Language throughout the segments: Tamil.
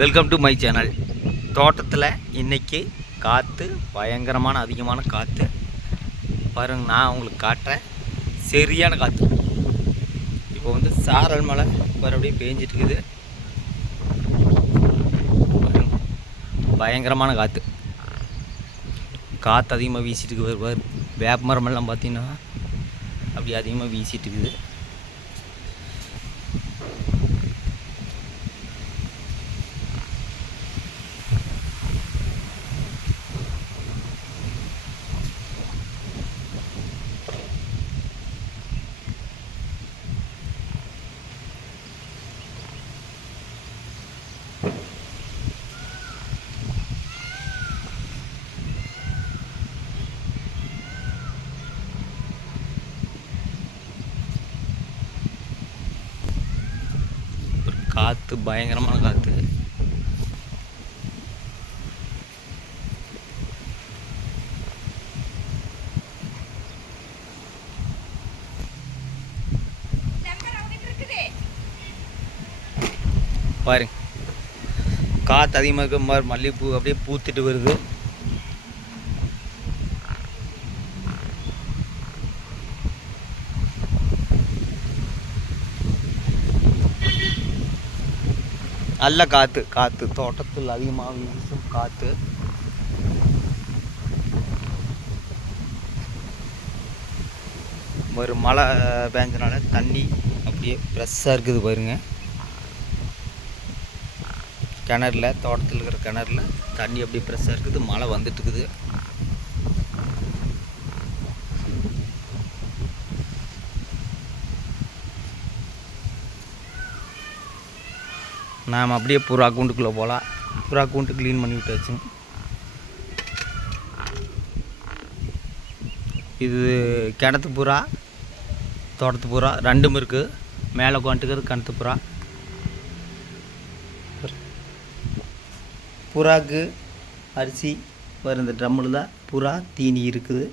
வெல்கம் டு மை சேனல் தோட்டத்தில் இன்னைக்கு காற்று பயங்கரமான அதிகமான காற்று பாருங்க நான் உங்களுக்கு காட்டுறேன். சரியான காற்று இப்போ வந்து சாரல் மழை மறுபடியும் பேஞ்சிட்டு இருக்குது. பயங்கரமான காற்று காற்று அதிகமாக வீசிட்டு இருக்குது வேப்ப மரமெல்லாம் பார்த்தீங்கன்னா அப்படி அதிகமாக வீசிட்டு இருக்குது ஒரு காற்று பயங்கரமான காற்று பாருங்க. காற்று அதிகமாக இருக்கிற மாதிரி மல்லிகைப்பூ அப்படியே பூத்துட்டு வருது. நல்ல காற்று காற்று தோட்டத்தில் அதிகமாக வீசும் காற்று ஒரு மழை பேஞ்சனால தண்ணி அப்படியே ஃப்ரெஷ்ஷாக இருக்குது பாருங்க. கிணறுல தோட்டத்தில் இருக்கிற கிணறுல தண்ணி அப்படியே ஃப்ரெஷ்ஷாக இருக்குது மழை வந்துட்டு நாம் அப்படியே புறா கூண்டுக்குள்ளே போகலாம். புறா கூண்டு க்ளீன் பண்ணி விட்டாச்சுங்க இது கிணத்து புறா தோட்டத்து புறா ரெண்டும் இருக்குது மேலே உட்காந்துக்கிறது கிணத்து புறா. புறாக்கு அரிசி வர இந்த ட்ரம்மில் தான் புறா தீனி இருக்குது.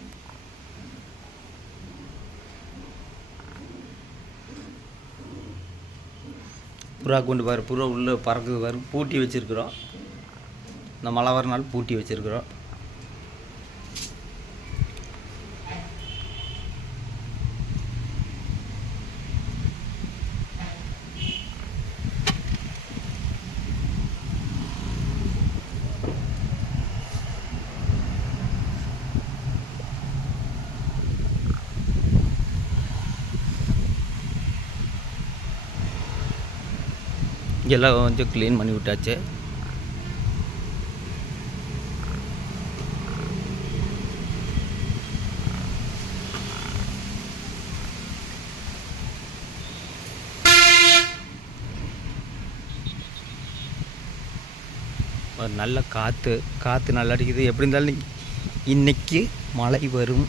புறா கொண்டு பாரு புறா உள்ளே பறக்குது பாரு பூட்டி வச்சுருக்குறோம். இந்த மழை நாள் பூட்டி வச்சுருக்குறோம். எல்லாம் கொஞ்சம் க்ளீன் பண்ணி விட்டாச்சு. ஒரு நல்ல காற்று காற்று நல்லா அடிக்குது. எப்படி இருந்தாலும் இன்னைக்கு மழை வரும்.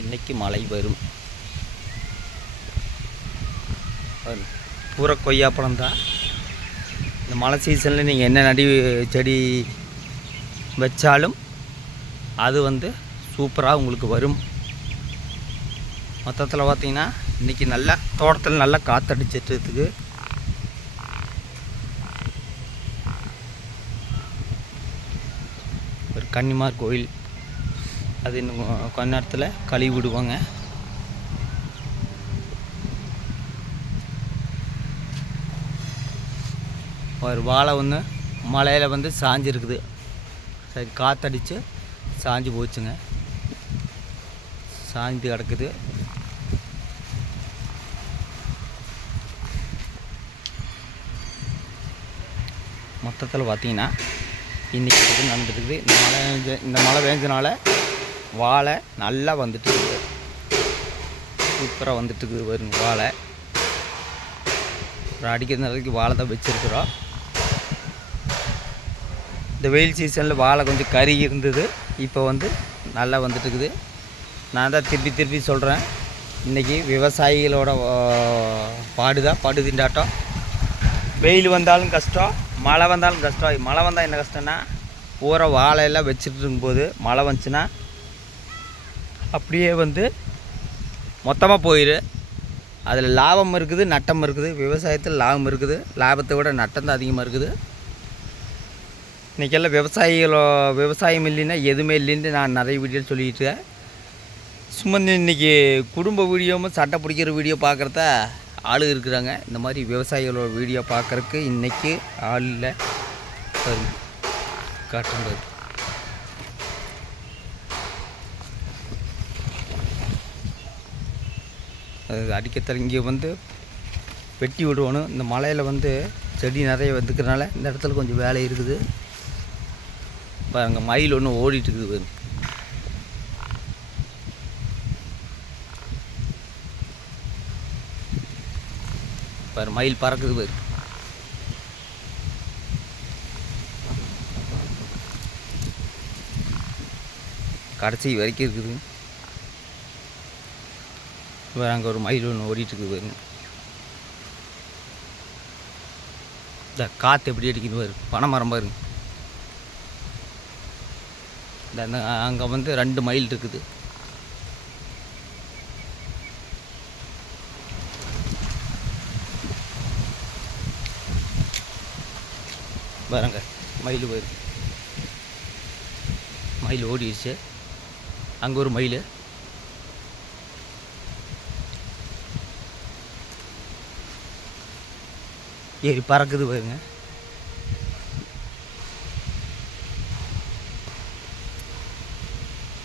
இன்னைக்கு மழை வரும். பூரா கொய்யா பழம் தான். இந்த மழை சீசனில் நீங்கள் என்ன நடி செடி வச்சாலும் அது வந்து சூப்பராக உங்களுக்கு வரும். மொத்தத்தில் பார்த்தீங்கன்னா இன்றைக்கி நல்லா தோட்டத்தில் நல்லா காற்றடிச்சிட்டுறதுக்கு ஒரு கன்னிமார் கோயில். அது இன்னும் கொஞ்ச நேரத்தில் கழுவி விடுவாங்க. ஒரு வாழை ஒன்று மலையில் வந்து சாஞ்சிருக்குது. சரி காற்றடிச்சு சாஞ்சு போச்சுங்க. சாஞ்சு கிடக்குது. மொத்தத்தில் பார்த்தீங்கன்னா இன்றைக்கி இது நடந்துருக்குது இந்த மழை பெஞ்ச- இந்த மழை பெஞ்சனால வாழை நல்லா வந்துட்டு இருக்குது சூப்பராக வந்துட்டு இருக்குது வருங்க வாழை. அப்புறம் அடிக்கிற நிலைக்கு வாழை தான் வச்சுருக்குறோம். இந்த வெயில் சீசனில் வாழை கொஞ்சம் கறி இருந்தது இப்போ வந்து நல்லா வந்துட்டு இருக்குது நான் தான் திருப்பி திருப்பி சொல்கிறேன் இன்றைக்கி விவசாயிகளோட பாடு தான் திண்டாட்டம் வெயில் வந்தாலும் கஷ்டம் மழை வந்தாலும் கஷ்டம். மழை வந்தால் என்ன கஷ்டம்னா பூரா வாழையெல்லாம் வச்சுட்டு இருக்கும்போது மழை வந்துச்சுன்னா அப்படியே வந்து மொத்தமாக போயிடு அதில் லாபம் இருக்குது நட்டம் இருக்குது விவசாயத்தில் லாபம் இருக்குது. லாபத்தை விட நட்டம் தான் அதிகமாக இருக்குது. இன்றைக்கெல்லாம் விவசாயிகளோ விவசாயம் இல்லைன்னா எதுவுமே இல்லைன்னு நான் நிறைய வீடியோ சொல்லிட்டு இருக்கேன். சும்மா இன்னைக்கு குடும்ப வீடியோவும் சட்டை பிடிக்கிற வீடியோ பார்க்குறத ஆள் இருக்கிறாங்க இந்த மாதிரி விவசாயிகளோட வீடியோ பார்க்குறக்கு இன்றைக்கி ஆள் இல்லை பாருங்க. அது அடிக்கத்தர இங்கே வந்து வெட்டி விடுவோணும் இந்த மலையில் வந்து செடி நிறைய வந்துக்கிறனால இந்த இடத்துல கொஞ்சம் வேலை இருக்குது பாருங்க மயில் ஒன்று ஓடிட்டு இருக்குது பாருங்க. பாரு மயில் பறக்குது பாரு. கடைசி வரைக்கும் இருக்குது. இப்போ அங்கே ஒரு மயில் ஒன்று ஓடிட்டுருக்குது பாருங்க. இந்த காற்று எப்படி அடிக்குது பாரு பனை மரம் பாருங்க. அங்கே வந்து ரெண்டு மைல் இருக்குது. பாருங்க மயில் போயிருக்கு. மயில் ஓடிடுச்சு. அங்கே ஒரு மயில். ஏறி பறக்குது பாருங்க.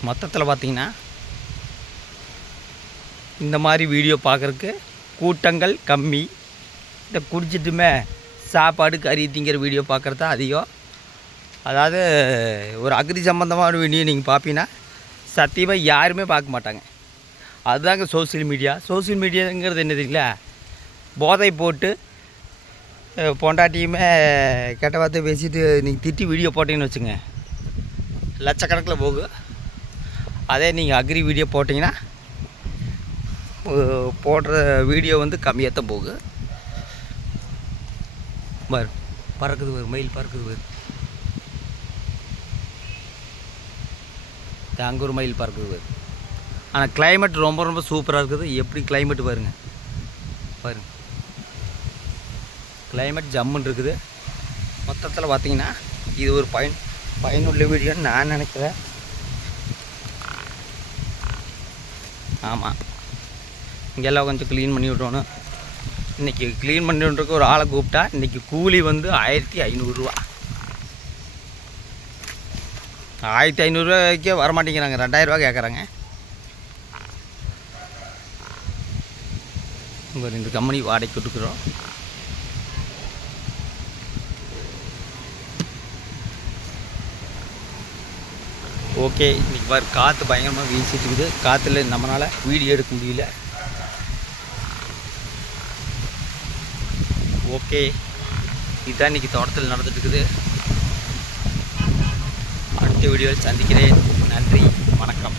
மொத்தத்தில் பார்த்தீங்கன்னா இந்த மாதிரி வீடியோ பார்க்குறக்கு கூட்டங்கள் கம்மி. இந்த குடிச்சிட்டுமே சாப்பாடு கறி திங்கிற வீடியோ பார்க்குறது தான் அதிகம். அதாவது ஒரு அக்ரி சம்மந்தமான வீடியோ நீங்கள் பார்ப்பீங்கன்னா சத்தியமாக யாருமே பார்க்க மாட்டாங்க. அதுதாங்க சோசியல் மீடியா சோசியல் மீடியாங்கிறது என்ன தெரியல போதை போட்டு பொண்டாட்டியுமே கெட்ட வார்த்தை பேசிட்டு நீங்கள் திட்டி வீடியோ போட்டீங்கன்னு வச்சுங்க லட்சக்கணக்கில் போகும் அதே நீங்கள் அக்ரி வீடியோ போட்டிங்கன்னா போடுற வீடியோ வந்து கம்மியாக தான் போகும் பாரு பறக்குது ஒரு மயில் பறக்குது பாரு. அங்கே ஒரு மயில் பறக்குது பாரு. ஆனால் கிளைமேட் ரொம்ப ரொம்ப சூப்பராக இருக்குது. எப்படி கிளைமேட் பாருங்கள் பாருங்க. கிளைமேட் ஜம்முன்னு இருக்குது. மொத்தத்தில் பார்த்தீங்கன்னா இது ஒரு பயன் பயனுள்ள வீடியோன்னு நான் நினைக்கிறேன். ஆமாம் இங்கெல்லாம் கொஞ்சம் க்ளீன் பண்ணி விட்றோணும் இன்றைக்கி க்ளீன் பண்ணி விட்றதுக்கு ஒரு ஆளை கூப்பிட்டா இன்றைக்கி கூலி வந்து ஆயிரத்தி ஐநூறுரூவா ஆயிரத்தி ஐநூறுரூவாய்க்கே வரமாட்டேங்கிறாங்க. ரெண்டாயிரரூவா கேட்குறாங்க உங்கள் இந்த கம்பெனி வாடகை கொடுக்குறோம். ஓகே இன்றைக்கி பாரு காற்று பயங்கரமாக வீசிட்டு இருக்குது. காற்றுல நம்மளால் வீடியோ எடுக்க முடியல. ஓகே இதுதான் இன்னைக்கு தோட்டத்தில் நடந்துட்டுருக்குது அடுத்த வீடியோவில் சந்திக்கிறேன். நன்றி வணக்கம்.